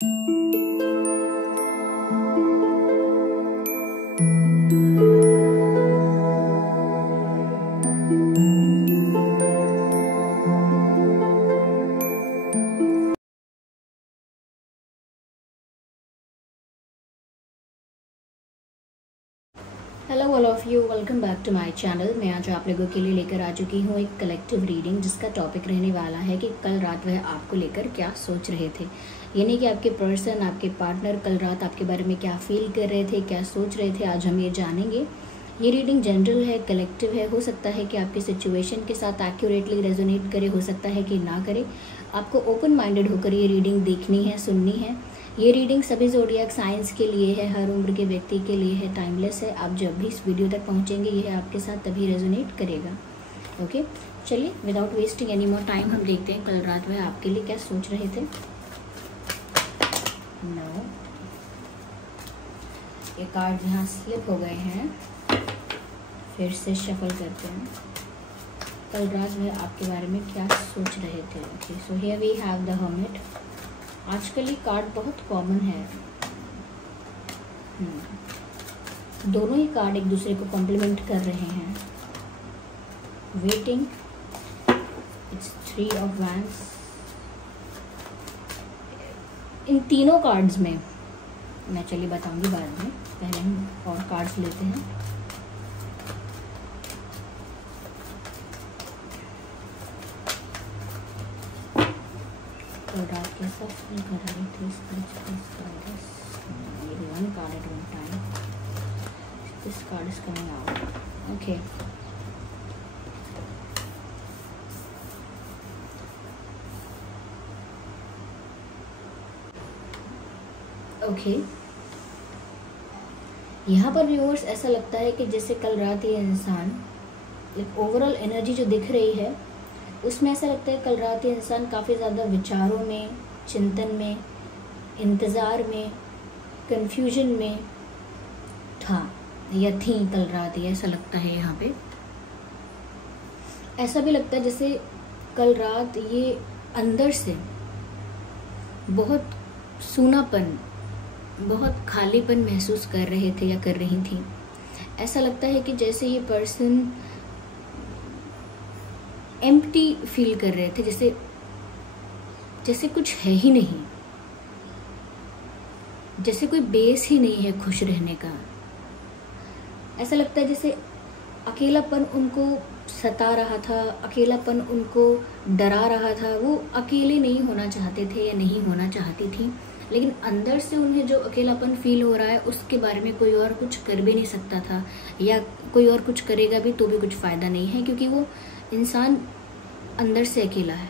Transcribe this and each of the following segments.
Hello all of you, welcome back to my channel. मैं आज आप लोगों के लिए लेकर आ चुकी हूँ एक कलेक्टिव रीडिंग, जिसका टॉपिक रहने वाला है कि कल रात वह आपको लेकर क्या सोच रहे थे। यानी कि आपके पर्सन, आपके पार्टनर कल रात आपके बारे में क्या फील कर रहे थे, क्या सोच रहे थे, आज हम ये जानेंगे। ये रीडिंग जनरल है, कलेक्टिव है। हो सकता है कि आपकी सिचुएशन के साथ एक्यूरेटली रेजोनेट करे, हो सकता है कि ना करे। आपको ओपन माइंडेड होकर ये रीडिंग देखनी है, सुननी है। ये रीडिंग सभी ज़ोडिएक साइंस के लिए है, हर उम्र के व्यक्ति के लिए है, टाइमलेस है। आप जब भी इस वीडियो तक पहुंचेंगे यह आपके साथ तभी रेजोनेट करेगा। ओके, चलिए without wasting any more time हम देखते हैं कल रात वह आपके लिए क्या सोच रहे थे। नो, ये कार्ड यहाँ स्लिप हो गए हैं, फिर से शफल करते हैं। कल रात वह आपके बारे में क्या सोच रहे थे। Okay, so here we have the hermit. आजकल ये कार्ड बहुत कॉमन है। दोनों ही कार्ड एक दूसरे को कॉम्प्लीमेंट कर रहे हैं। Waiting, it's 3 of wands. इन तीनों कार्ड्स में मैं चलिए बताऊंगी बाद में, पहले हम और कार्ड्स लेते हैं। तो रात कैसा फील कर रहे थे one card at one time. This card is coming out. Okay, okay, यहाँ पर व्यूअर्स ऐसा लगता है कि जैसे कल रात ये इंसान, ओवरऑल एनर्जी जो दिख रही है उसमें ऐसा लगता है कल रात ये इंसान काफ़ी ज़्यादा विचारों में, चिंतन में, इंतज़ार में, कंफ्यूजन में था या थी कल रात। ये ऐसा लगता है। यहाँ पे ऐसा भी लगता है जैसे कल रात ये अंदर से बहुत सूनापन, बहुत खालीपन महसूस कर रहे थे या कर रही थी। ऐसा लगता है कि जैसे ये पर्सन एम्प्टी फील कर रहे थे, जैसे कुछ है ही नहीं, जैसे कोई बेस ही नहीं है खुश रहने का। ऐसा लगता है जैसे अकेलापन उनको सता रहा था, अकेलापन उनको डरा रहा था। वो अकेले नहीं होना चाहते थे या नहीं होना चाहती थी, लेकिन अंदर से उन्हें जो अकेलापन फील हो रहा है उसके बारे में कोई और कुछ कर भी नहीं सकता था, या कोई और कुछ करेगा भी तो भी कुछ फ़ायदा नहीं है, क्योंकि वो इंसान अंदर से अकेला है।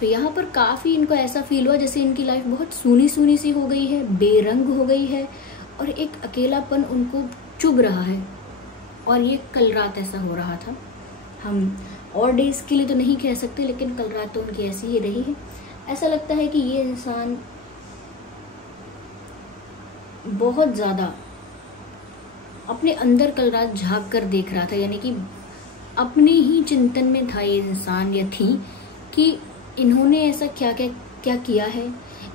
तो यहाँ पर काफ़ी इनको ऐसा फील हुआ जैसे इनकी लाइफ बहुत सूनी सूनी सी हो गई है, बेरंग हो गई है, और एक अकेलापन उनको चुभ रहा है। और ये कल रात ऐसा हो रहा था। हम और डेज के लिए तो नहीं कह सकते, लेकिन कल रात तो उनकी ऐसी ही रही है। ऐसा लगता है कि ये इंसान बहुत ज़्यादा अपने अंदर कल रात झांक कर देख रहा था, यानी कि अपने ही चिंतन में था ये इंसान या थी कि इन्होंने ऐसा क्या क्या क्या किया है,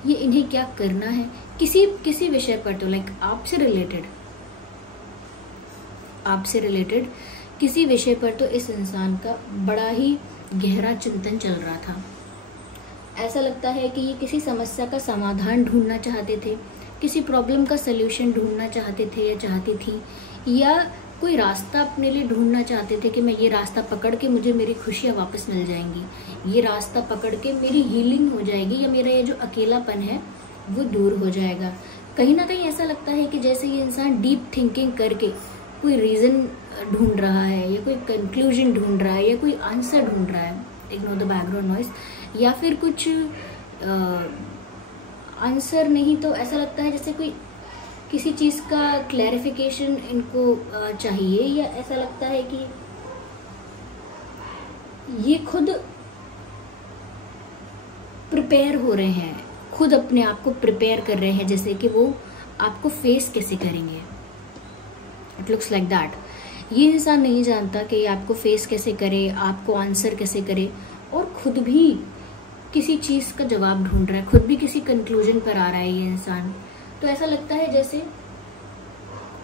ये इन्हें क्या करना है, किसी विषय पर, तो लाइक आपसे रिलेटेड किसी विषय पर तो इस इंसान का बड़ा ही गहरा चिंतन चल रहा था। ऐसा लगता है कि ये किसी समस्या का समाधान ढूंढना चाहते थे, किसी प्रॉब्लम का सल्यूशन ढूंढना चाहते थे या चाहती थी, या कोई रास्ता अपने लिए ढूंढना चाहते थे कि मैं ये रास्ता पकड़ के मुझे मेरी खुशियाँ वापस मिल जाएंगी, ये रास्ता पकड़ के मेरी हीलिंग हो जाएगी, या मेरा ये जो अकेलापन है वो दूर हो जाएगा। कहीं ना कहीं ऐसा लगता है कि जैसे ये इंसान डीप थिंकिंग करके कोई रीज़न ढूंढ रहा है, या कोई कंक्लूजन ढूंढ रहा है, या कोई आंसर ढूंढ रहा है। Ignore the background noise. या फिर कुछ आंसर नहीं तो ऐसा लगता है जैसे कोई किसी चीज़ का क्लैरिफिकेशन इनको चाहिए, या ऐसा लगता है कि ये खुद प्रिपेयर हो रहे हैं, खुद अपने आप को प्रिपेयर कर रहे हैं, जैसे कि वो आपको फेस कैसे करेंगे। It looks like that. ये इंसान नहीं जानता कि आपको फेस कैसे करे, आपको आंसर कैसे करे, और खुद भी किसी चीज का जवाब ढूंढ रहा है, खुद भी किसी कंक्लूजन पर आ रहा है ये इंसान। तो ऐसा लगता है जैसे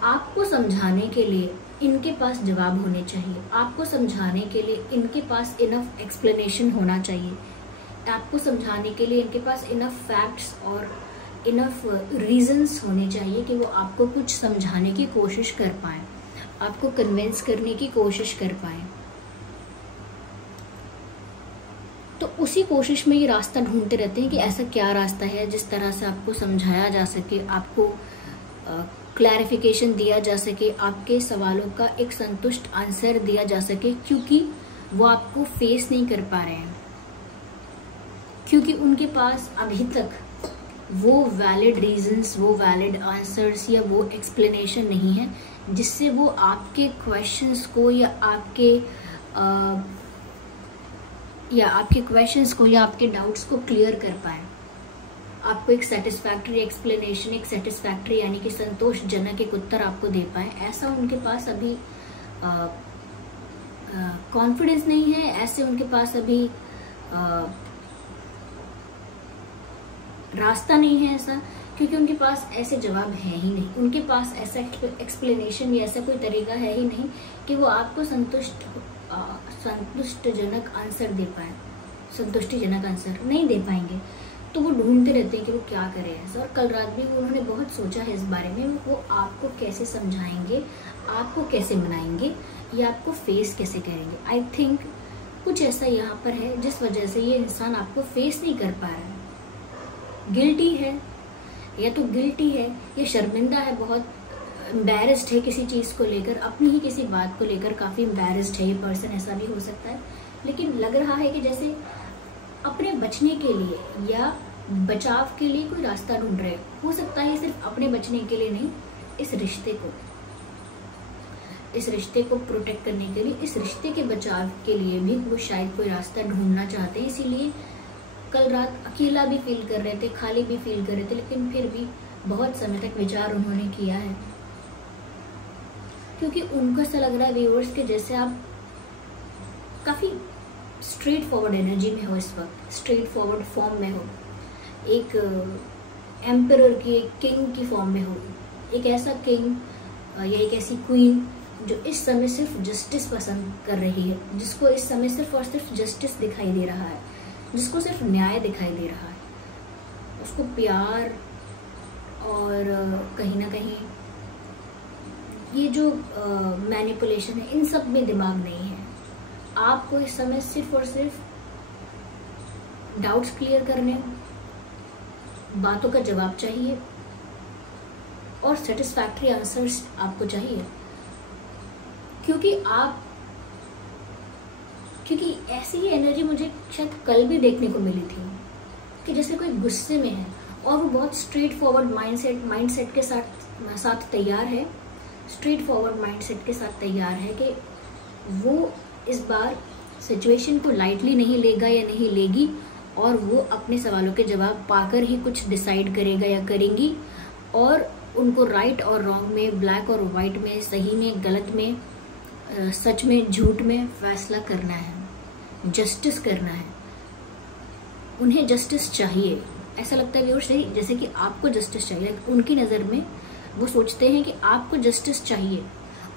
आपको समझाने के लिए इनके पास जवाब होने चाहिए, आपको समझाने के लिए इनके पास इनफ एक्सप्लेनेशन होना चाहिए, आपको समझाने के लिए इनके पास इनफ फैक्ट्स और इनफ रीजंस होने चाहिए कि वो आपको कुछ समझाने की कोशिश कर पाए, आपको कन्विंस करने की कोशिश कर पाए। तो उसी कोशिश में ये रास्ता ढूंढते रहते हैं कि ऐसा क्या रास्ता है जिस तरह से आपको समझाया जा सके, आपको क्लैरिफिकेशन दिया जा सके, आपके सवालों का एक संतुष्ट आंसर दिया जा सके, क्योंकि वो आपको फेस नहीं कर पा रहे हैं, क्योंकि उनके पास अभी तक वो वैलिड रीजंस, वो वैलिड आंसर्स या वो एक्सप्लेनेशन नहीं है जिससे वो आपके क्वेश्चंस को या आपके क्वेश्चंस को या आपके डाउट्स को क्लियर कर पाए, आपको एक सेटिस्फैक्ट्री एक्सप्लेनेशन, एक सेटिस्फैक्ट्री यानी कि संतोषजनक एक उत्तर आपको दे पाए। ऐसा उनके पास अभी कॉन्फिडेंस नहीं है, ऐसे उनके पास अभी रास्ता नहीं है ऐसा, क्योंकि उनके पास ऐसे जवाब है ही नहीं, उनके पास ऐसा एक्सप्लेनेशन या ऐसा कोई तरीका है ही नहीं कि वो आपको संतुष्टजनक आंसर दे पाए, संतुष्टिजनक आंसर नहीं दे पाएंगे। तो वो ढूंढते रहते हैं कि वो क्या करें ऐसा। और कल रात भी उन्होंने बहुत सोचा है इस बारे में, वो आपको कैसे समझाएंगे, आपको कैसे मनाएंगे या आपको फेस कैसे करेंगे। आई थिंक कुछ ऐसा यहाँ पर है जिस वजह से ये इंसान आपको फेस नहीं कर पा रहा है। गिल्टी है, या तो गिल्टी है या शर्मिंदा है, बहुत एम्बैरेस्ड है किसी चीज़ को लेकर, अपनी ही किसी बात को लेकर काफ़ी एम्बैरेस्ड है ये पर्सन, ऐसा भी हो सकता है। लेकिन लग रहा है कि जैसे अपने बचने के लिए या बचाव के लिए कोई रास्ता ढूंढ रहे हो सकता है, सिर्फ अपने बचने के लिए नहीं, इस रिश्ते को प्रोटेक्ट करने के लिए, इस रिश्ते के बचाव के लिए भी वो शायद कोई रास्ता ढूंढना चाहते हैं। इसीलिए कल रात अकेला भी फील कर रहे थे, खाली भी फील कर रहे थे, लेकिन फिर भी बहुत समय तक विचार उन्होंने किया है, क्योंकि उनको ऐसा लग रहा है व्यूअर्स के जैसे आप काफी स्ट्रेट फॉरवर्ड एनर्जी में हो, इस वक्त स्ट्रेट फॉरवर्ड फॉर्म में हो, एक एम्परर की, एक किंग की फॉर्म में हो, एक ऐसा किंग या एक ऐसी क्वीन जो इस समय सिर्फ जस्टिस पसंद कर रही है, जिसको इस समय सिर्फ और सिर्फ जस्टिस दिखाई दे रहा है, जिसको सिर्फ न्याय दिखाई दे रहा है, उसको प्यार और कहीं ना कहीं ये जो मैनिपुलेशन है इन सब में दिमाग नहीं है। आपको इस समय सिर्फ और सिर्फ डाउट्स क्लियर करने, बातों का जवाब चाहिए और सेटिस्फैक्ट्री आंसर्स आपको चाहिए, क्योंकि ऐसी ही एनर्जी मुझे शायद कल भी देखने को मिली थी कि जैसे कोई गुस्से में है और वो बहुत स्ट्रेट फॉरवर्ड माइंडसेट के साथ तैयार है, स्ट्रेट फॉरवर्ड माइंडसेट के साथ तैयार है कि वो इस बार सिचुएशन को लाइटली नहीं लेगा या नहीं लेगी, और वो अपने सवालों के जवाब पाकर ही कुछ डिसाइड करेगा या करेंगी, और उनको राइट और रॉन्ग में, ब्लैक और वाइट में, सही में, गलत में, सच में, झूठ में फैसला करना है, जस्टिस करना है। उन्हें जस्टिस चाहिए, ऐसा लगता है व्यूअर्स जैसे कि आपको जस्टिस चाहिए। उनकी नज़र में वो सोचते हैं कि आपको जस्टिस चाहिए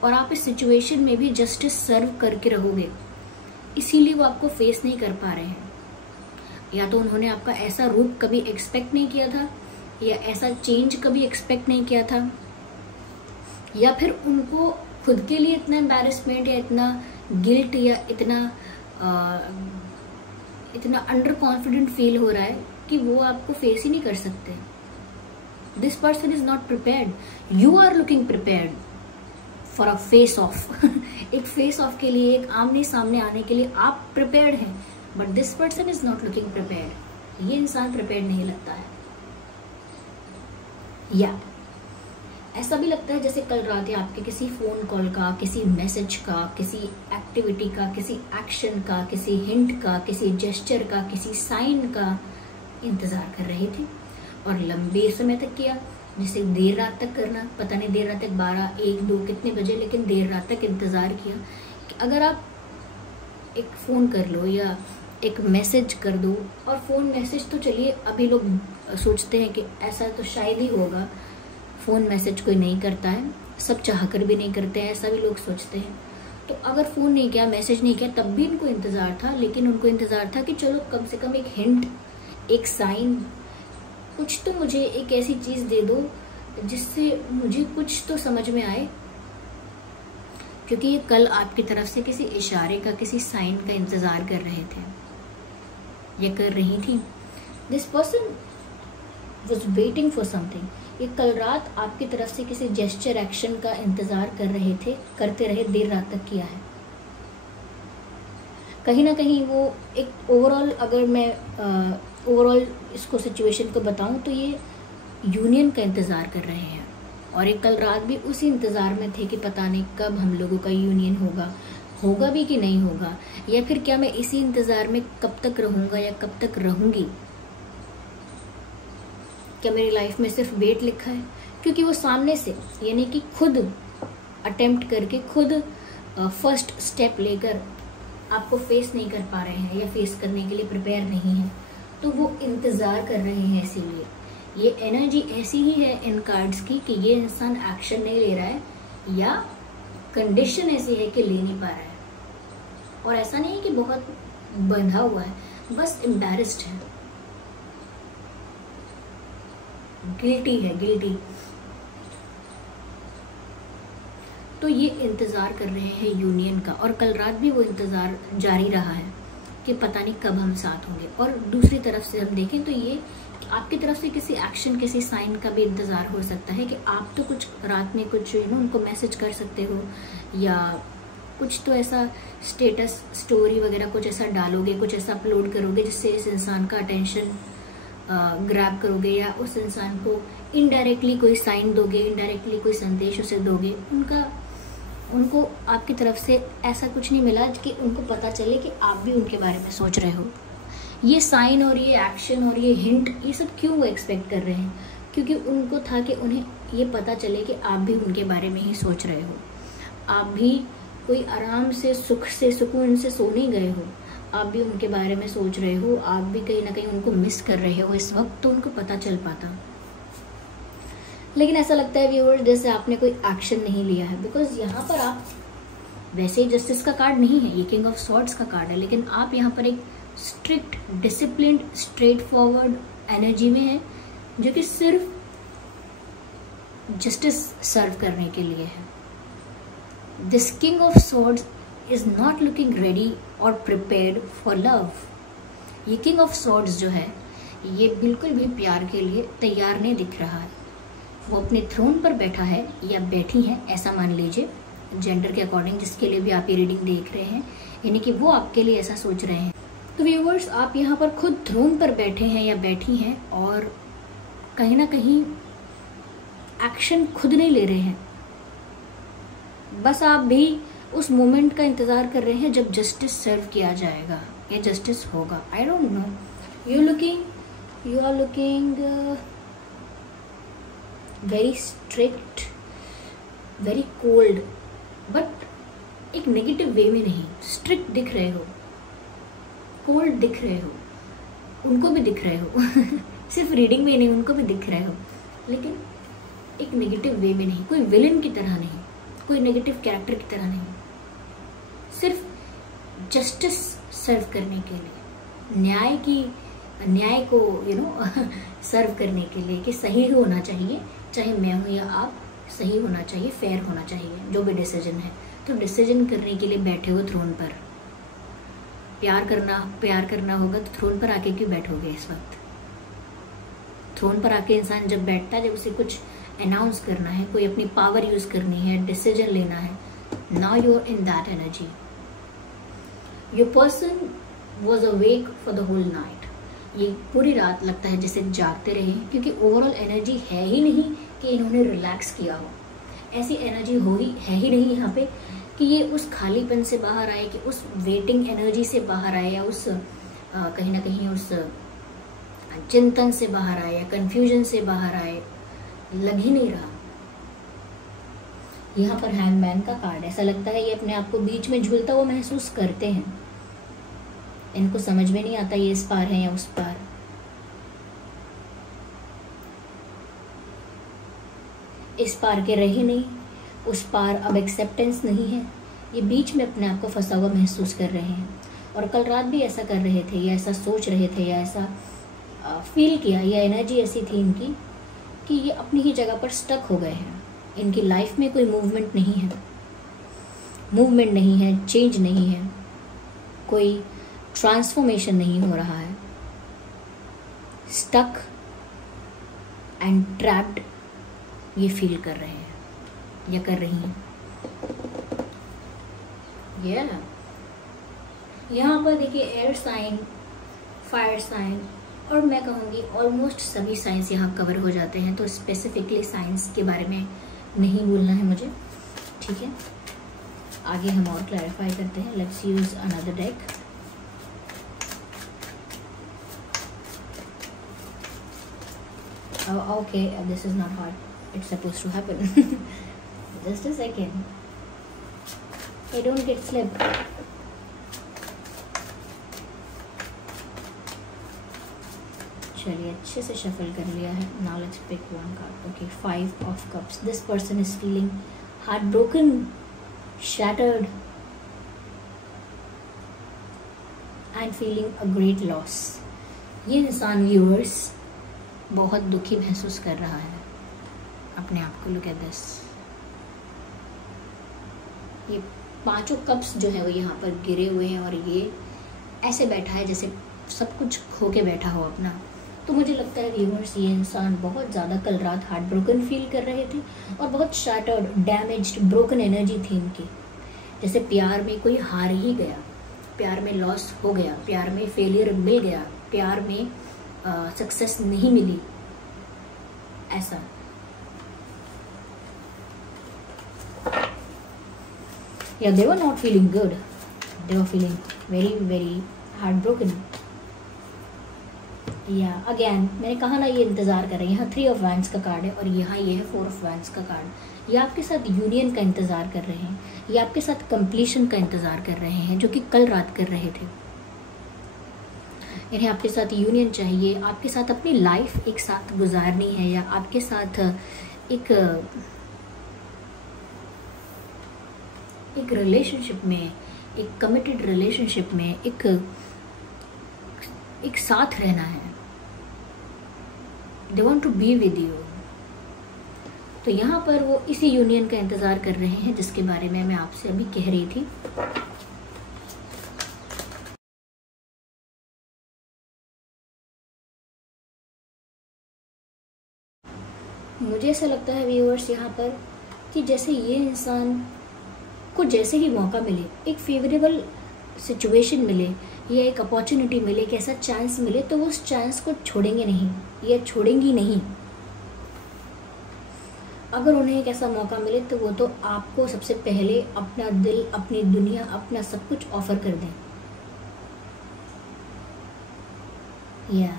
और आप इस सिचुएशन में भी जस्टिस सर्व करके रहोगे, इसीलिए वो आपको फेस नहीं कर पा रहे हैं। या तो उन्होंने आपका ऐसा रूप कभी एक्सपेक्ट नहीं किया था, या ऐसा चेंज कभी एक्सपेक्ट नहीं किया था, या फिर उनको खुद के लिए इतना एम्बैरेसमेंट या इतना गिल्ट या इतना अंडर कॉन्फिडेंट फील हो रहा है कि वो आपको फेस ही नहीं कर सकते। This person is not prepared, you are looking prepared for a face of एक फेस ऑफ के लिए, एक आमने सामने आने के लिए आप प्रिपेयर्ड हैं, but this person is not looking prepared. ये इंसान प्रिपेयर्ड नहीं लगता है। या ऐसा भी लगता है जैसे कल रात आपके किसी फोन कॉल का, किसी मैसेज का, किसी एक्टिविटी का, किसी एक्शन का, किसी हिंट का, किसी जेस्चर का, किसी साइन का इंतजार कर रहे थे, और लंबे समय तक किया, जिसे देर रात तक करना, पता नहीं देर रात तक 12, 1, 2 कितने बजे, लेकिन देर रात तक इंतजार किया कि अगर आप एक फोन कर लो या एक मैसेज कर दो। और फ़ोन मैसेज तो चलिए अभी लोग सोचते हैं कि ऐसा तो शायद ही होगा, फ़ोन मैसेज कोई नहीं करता है, सब चाहकर भी नहीं करते हैं, ऐसा भी लोग सोचते हैं। तो अगर फ़ोन नहीं किया, मैसेज नहीं किया, तब भी उनको इंतज़ार था, लेकिन उनको इंतज़ार था कि चलो कम से कम एक हिंट, एक साइन, कुछ तो मुझे एक ऐसी चीज़ दे दो जिससे मुझे कुछ तो समझ में आए, क्योंकि ये कल आपकी तरफ से किसी इशारे का, किसी साइन का इंतज़ार कर रहे थे या कर रही थी। This person was waiting for something. ये कल रात आपकी तरफ से किसी जेस्चर, एक्शन का इंतज़ार कर रहे थे, करते रहे, देर रात तक किया है। कहीं ना कहीं वो एक ओवरऑल, अगर मैं ओवरऑल इसको सिचुएशन को बताऊं तो ये यूनियन का इंतज़ार कर रहे हैं, और एक कल रात भी उसी इंतज़ार में थे कि पता नहीं कब हम लोगों का यूनियन होगा भी कि नहीं होगा, या फिर क्या मैं इसी इंतज़ार में कब तक रहूँगा या कब तक रहूँगी, क्या मेरी लाइफ में सिर्फ वेट लिखा है। क्योंकि वो सामने से, यानी कि खुद अटेम्प्ट करके, खुद फर्स्ट स्टेप लेकर आपको फेस नहीं कर पा रहे हैं या फेस करने के लिए प्रिपेयर नहीं है, तो वो इंतज़ार कर रहे हैं। इसीलिए ये एनर्जी ऐसी ही है इन कार्ड्स की कि ये इंसान एक्शन नहीं ले रहा है, या कंडीशन ऐसी है कि ले नहीं पा रहा है। और ऐसा नहीं है कि बहुत बंधा हुआ है, बस एम्बैरेस्ड है, गिल्टी है, गिल्टी। तो ये इंतज़ार कर रहे हैं यूनियन का, और कल रात भी वो इंतज़ार जारी रहा है कि पता नहीं कब हम साथ होंगे। और दूसरी तरफ से हम देखें तो ये आपकी तरफ से किसी एक्शन, किसी साइन का भी इंतज़ार हो सकता है कि आप तो कुछ रात में कुछ उनको मैसेज कर सकते हो, या कुछ तो ऐसा स्टेटस, स्टोरी वगैरह कुछ ऐसा डालोगे, कुछ ऐसा अपलोड करोगे जिससे इस इंसान का अटेंशन ग्रैब करोगे, या उस इंसान को इनडायरेक्टली कोई साइन दोगे, इनडायरेक्टली कोई संदेश उसे दोगे। उनको आपकी तरफ से ऐसा कुछ नहीं मिला कि उनको पता चले कि आप भी उनके बारे में सोच रहे हो। ये साइन और ये एक्शन और ये हिंट, ये सब क्यों वो एक्सपेक्ट कर रहे हैं? क्योंकि उनको था कि उन्हें ये पता चले कि आप भी उनके बारे में ही सोच रहे हो, आप भी कोई आराम से, सुख से, सुकून से सो नहीं गए हो, आप भी उनके बारे में सोच रहे हो, आप भी कहीं ना कहीं उनको मिस कर रहे हो इस वक्त, तो उनको पता चल पाता। लेकिन ऐसा लगता है व्यूअर्स जैसे आपने कोई एक्शन नहीं लिया है, बिकॉज यहाँ पर आप, वैसे ही जस्टिस का कार्ड नहीं है, ये किंग ऑफ स्वॉर्ड्स का कार्ड है, लेकिन आप यहाँ पर एक strict, disciplined, straight forward energy में है, जो कि सिर्फ जस्टिस सर्व करने के लिए है। This king of swords is not looking ready और प्रिपेयर्ड फॉर लव। ये किंग ऑफ स्वॉर्ड्स जो है, ये बिल्कुल भी प्यार के लिए तैयार नहीं दिख रहा है। वो अपने थ्रोन पर बैठा है या बैठी है, ऐसा मान लीजिए, जेंडर के अकॉर्डिंग जिसके लिए भी आप ये रीडिंग देख रहे हैं, यानी कि वो आपके लिए ऐसा सोच रहे हैं। तो व्यूअर्स, आप यहाँ पर खुद थ्रोन पर बैठे हैं या बैठी हैं, और कहीं ना कहीं एक्शन खुद नहीं ले रहे हैं, बस आप भी उस मोमेंट का इंतज़ार कर रहे हैं जब जस्टिस सर्व किया जाएगा या जस्टिस होगा। I don't know, you are looking very strict, very cold, but एक नेगेटिव वे में नहीं। स्ट्रिक्ट दिख रहे हो, कोल्ड दिख रहे हो, उनको भी दिख रहे हो सिर्फ रीडिंग में नहीं, उनको भी दिख रहे हो, लेकिन एक नेगेटिव वे में नहीं, कोई विलन की तरह नहीं, कोई नेगेटिव कैरेक्टर की तरह नहीं, सिर्फ जस्टिस सर्व करने के लिए, न्याय को सर्व करने के लिए, कि सही होना चाहिए, चाहे मैं हूँ या आप, सही होना चाहिए, फेयर होना चाहिए, जो भी डिसीजन है। तो डिसीजन करने के लिए बैठे हो थ्रोन पर। प्यार करना होगा तो थ्रोन पर आके क्यों बैठोगे इस वक्त? थ्रोन पर आके इंसान जब बैठता है, जब उसे कुछ अनाउंस करना है, कोई अपनी पावर यूज करनी है, डिसीजन लेना है, now you are in that energy. Your person was awake for the whole night. ये पूरी रात लगता है जैसे जागते रहे, क्योंकि ओवरऑल एनर्जी है ही नहीं कि इन्होंने रिलैक्स किया हो। ऐसी एनर्जी है ही नहीं यहाँ पे कि ये उस खालीपन से बाहर आए, कि उस वेटिंग एनर्जी से बाहर आए, या उस कहीं ना कहीं उस चिंतन से बाहर आए, या कंफ्यूजन से बाहर आए, लग ही नहीं रहा। यहाँ पर हैंगमैन का कार्ड, ऐसा लगता है ये अपने आप को बीच में झूलता हुआ महसूस करते हैं। इनको समझ में नहीं आता ये इस पार है या उस पार। इस पार के रहे नहीं, उस पार अब एक्सेप्टेंस नहीं है, ये बीच में अपने आप को फंसा हुआ महसूस कर रहे हैं। और कल रात भी ऐसा कर रहे थे, या ऐसा सोच रहे थे, या ऐसा फील किया, या एनर्जी ऐसी थी इनकी कि ये अपनी ही जगह पर स्टक हो गए हैं। इनकी लाइफ में कोई मूवमेंट नहीं है, चेंज नहीं है, कोई ट्रांसफॉर्मेशन नहीं हो रहा है। स्टक एंड ट्रैप्ड ये फील कर रहे हैं या कर रही हैं। यहाँ पर देखिए एयर साइन, फायर साइन, और मैं कहूँगी ऑलमोस्ट सभी साइंस यहाँ कवर हो जाते हैं, तो स्पेसिफिकली साइंस के बारे में नहीं बोलना है मुझे, ठीक है। आगे हम और क्लैरिफाई करते हैं। Let's use another deck. Okay, this is not hard, it's supposed to happen. Just a second. I don't get slip. चलिए अच्छे से शफल कर लिया है। Now let's pick one card. Okay, 5 of Cups. This person is feeling heartbroken, shattered, and feeling a great loss. ये इंसान viewers बहुत दुखी महसूस कर रहा है अपने आप को। Look at this. ये 5 कप्स जो है वो यहाँ पर गिरे हुए हैं, और ये ऐसे बैठा है जैसे सब कुछ खो के बैठा हो अपना। तो मुझे लगता है व्यूअर्स ये इंसान बहुत ज़्यादा कल रात हार्ट ब्रोकन फील कर रहे थे, और बहुत शैटर्ड, डैमेज्ड, ब्रोकन एनर्जी थी इनकी। जैसे प्यार में कोई हार ही गया, प्यार में लॉस हो गया, प्यार में फेलियर मिल गया, प्यार में सक्सेस नहीं मिली, ऐसा। Yeah, they were not feeling good. They were feeling very, very heartbroken. Yeah, again, मैंने कहा ना ये इंतज़ार कर रहे हैं। यहाँ 3 of Wands का कार्ड है, और यहाँ ये है 4 of Wands का कार्ड। ये आपके साथ यूनियन का इंतज़ार कर रहे हैं, ये आपके साथ कंप्लीशन का इंतज़ार कर रहे हैं, जो कि कल रात कर रहे थे। इन्हें आपके साथ यूनियन चाहिए, आपके साथ अपनी लाइफ एक साथ गुजारनी है, या आपके साथ एक रिलेशनशिप में, एक कमिटेड रिलेशनशिप में एक साथ रहना है। They want to be with you. तो यहाँ पर वो इसी यूनियन का इंतजार कर रहे हैं जिसके बारे में मैं आपसे अभी कह रही थी। मुझे ऐसा लगता है व्यूअर्स यहाँ पर कि जैसे ये इंसान को जैसे ही मौका मिले, एक फेवरेबल सिचुएशन मिले, या एक अपॉर्चुनिटी मिले, एक ऐसा चांस मिले, तो वो उस चांस को छोड़ेंगे नहीं या छोड़ेंगी नहीं। अगर उन्हें एक ऐसा मौका मिले तो वो तो आपको सबसे पहले अपना दिल, अपनी दुनिया, अपना सब कुछ ऑफर कर दें। या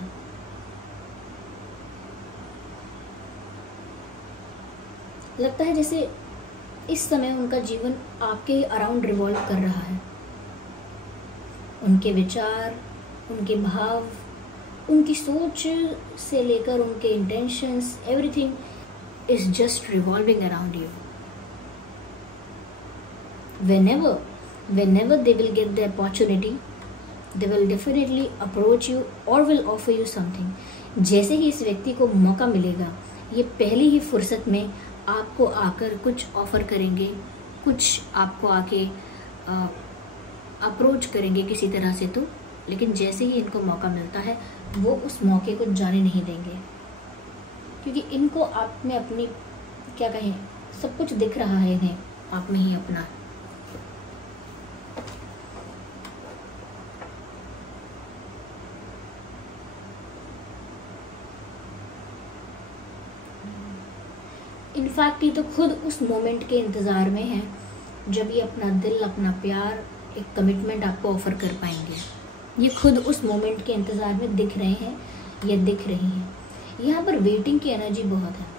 लगता है जैसे इस समय उनका जीवन आपके अराउंड रिवॉल्व कर रहा है। उनके विचार, उनके भाव, उनकी सोच से लेकर उनके intentions, everything is just revolving around you. whenever they will get the opportunity, they will definitely approach you or will offer you something. जैसे ही इस व्यक्ति को मौका मिलेगा, ये पहली ही फुर्सत में आपको आकर कुछ ऑफर करेंगे, कुछ आपको आके अप्रोच करेंगे किसी तरह से। तो लेकिन जैसे ही इनको मौका मिलता है वो उस मौके को जाने नहीं देंगे, क्योंकि इनको आप में अपनी, क्या कहें, सब कुछ दिख रहा है इन्हें आप में ही अपना। इनफैक्ट ये तो खुद उस मोमेंट के इंतज़ार में है जब ये अपना दिल, अपना प्यार, एक कमिटमेंट आपको ऑफर कर पाएंगे। ये खुद उस मोमेंट के इंतज़ार में दिख रहे हैं या दिख रही हैं। यहाँ पर वेटिंग की एनर्जी बहुत है।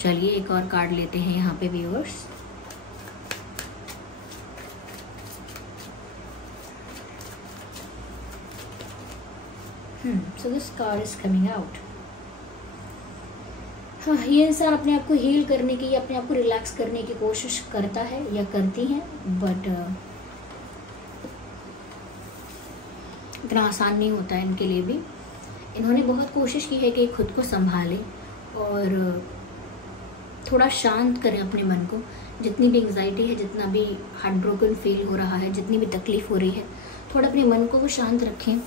चलिए एक और कार्ड लेते हैं यहाँ पे viewers. So this card is coming out. हाँ, ये इंसान अपने आप को हील करने की या अपने आप को रिलैक्स करने की कोशिश करता है या करती हैं, बट इतना आसान नहीं होता है इनके लिए भी। इन्होंने बहुत कोशिश की है कि खुद को संभालें और थोड़ा शांत करें अपने मन को। जितनी भी एंग्जाइटी है, जितना भी हार्ट ब्रोकन फील हो रहा है, जितनी भी तकलीफ हो रही है, थोड़ा अपने मन को वो शांत रखें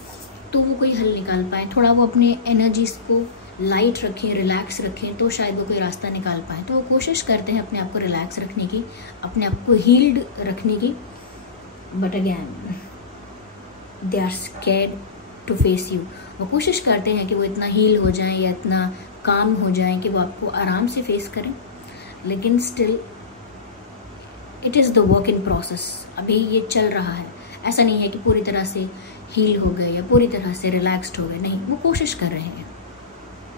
तो वो कोई हल निकाल पाए। थोड़ा वो अपने एनर्जीज को लाइट रखें, रिलैक्स रखें, तो शायद वो कोई रास्ता निकाल पाए। तो वो कोशिश करते हैं अपने आप को रिलैक्स रखने की, अपने आप को हील्ड रखने की, but again they are scared to face you. वो कोशिश करते हैं कि वो इतना हील हो जाएं या इतना काम हो जाएं कि वो आपको आराम से फेस करें, लेकिन still it is the work in process. अभी ये चल रहा है, ऐसा नहीं है कि पूरी तरह से हील हो गए या पूरी तरह से रिलैक्स्ड हो गए, नहीं, वो कोशिश कर रहे हैं।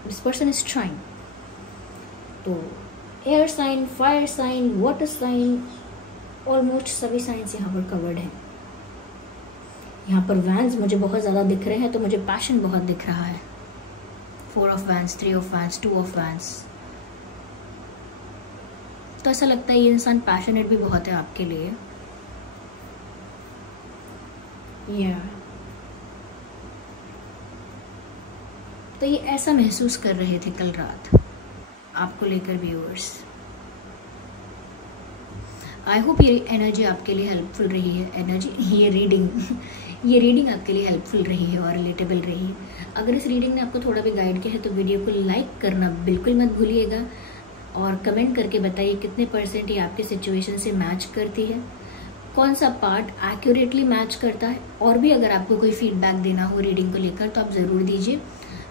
This person is trying. तो air sign, fire sign, water sign, almost सभी साइंस यहाँ पर कवर्ड हैं। यहाँ पर वैंस मुझे बहुत ज़्यादा दिख रहे हैं, तो मुझे पैशन बहुत दिख रहा है। 4 of vents, 3 of vents, 2 of vents. तो ऐसा लगता है ये इंसान पैशनेट भी बहुत है आपके लिए। तो ये ऐसा महसूस कर रहे थे कल रात आपको लेकर व्यूअर्स। आई होप ये एनर्जी आपके लिए हेल्पफुल रही है। ये रीडिंग आपके लिए हेल्पफुल रही है और रिलेटेबल रही है। अगर इस रीडिंग ने आपको थोड़ा भी गाइड किया है तो वीडियो को लाइक करना बिल्कुल मत भूलिएगा और कमेंट करके बताइए कितने % ये आपके सिचुएशन से मैच करती है, कौन सा पार्ट एक्यूरेटली मैच करता है। और भी अगर आपको कोई फीडबैक देना हो रीडिंग को लेकर तो आप ज़रूर दीजिए।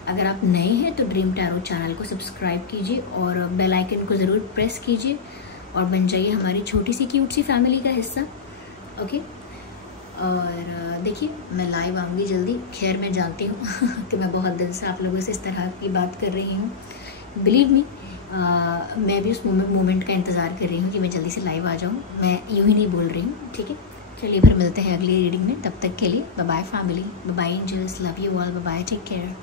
अगर आप नए हैं तो ड्रीम टैरो चैनल को सब्सक्राइब कीजिए और बेल आइकन को ज़रूर प्रेस कीजिए और बन जाइए हमारी छोटी सी क्यूट सी फैमिली का हिस्सा। ओके, और देखिए मैं लाइव आऊँगी जल्दी। खैर मैं जानती हूँ कि मैं बहुत दिन से आप लोगों से इस तरह की बात कर रही हूँ। बिलीव मी, मैं भी उस मोमेंट का इंतज़ार कर रही हूँ कि मैं जल्दी से लाइव आ जाऊँ। मैं यूँ ही नहीं बोल रही हूँ, ठीक है। चलिए फिर मिलते हैं अगली रीडिंग में, तब तक के लिए bye bye family, bye bye angels, love you all, bye bye, take care.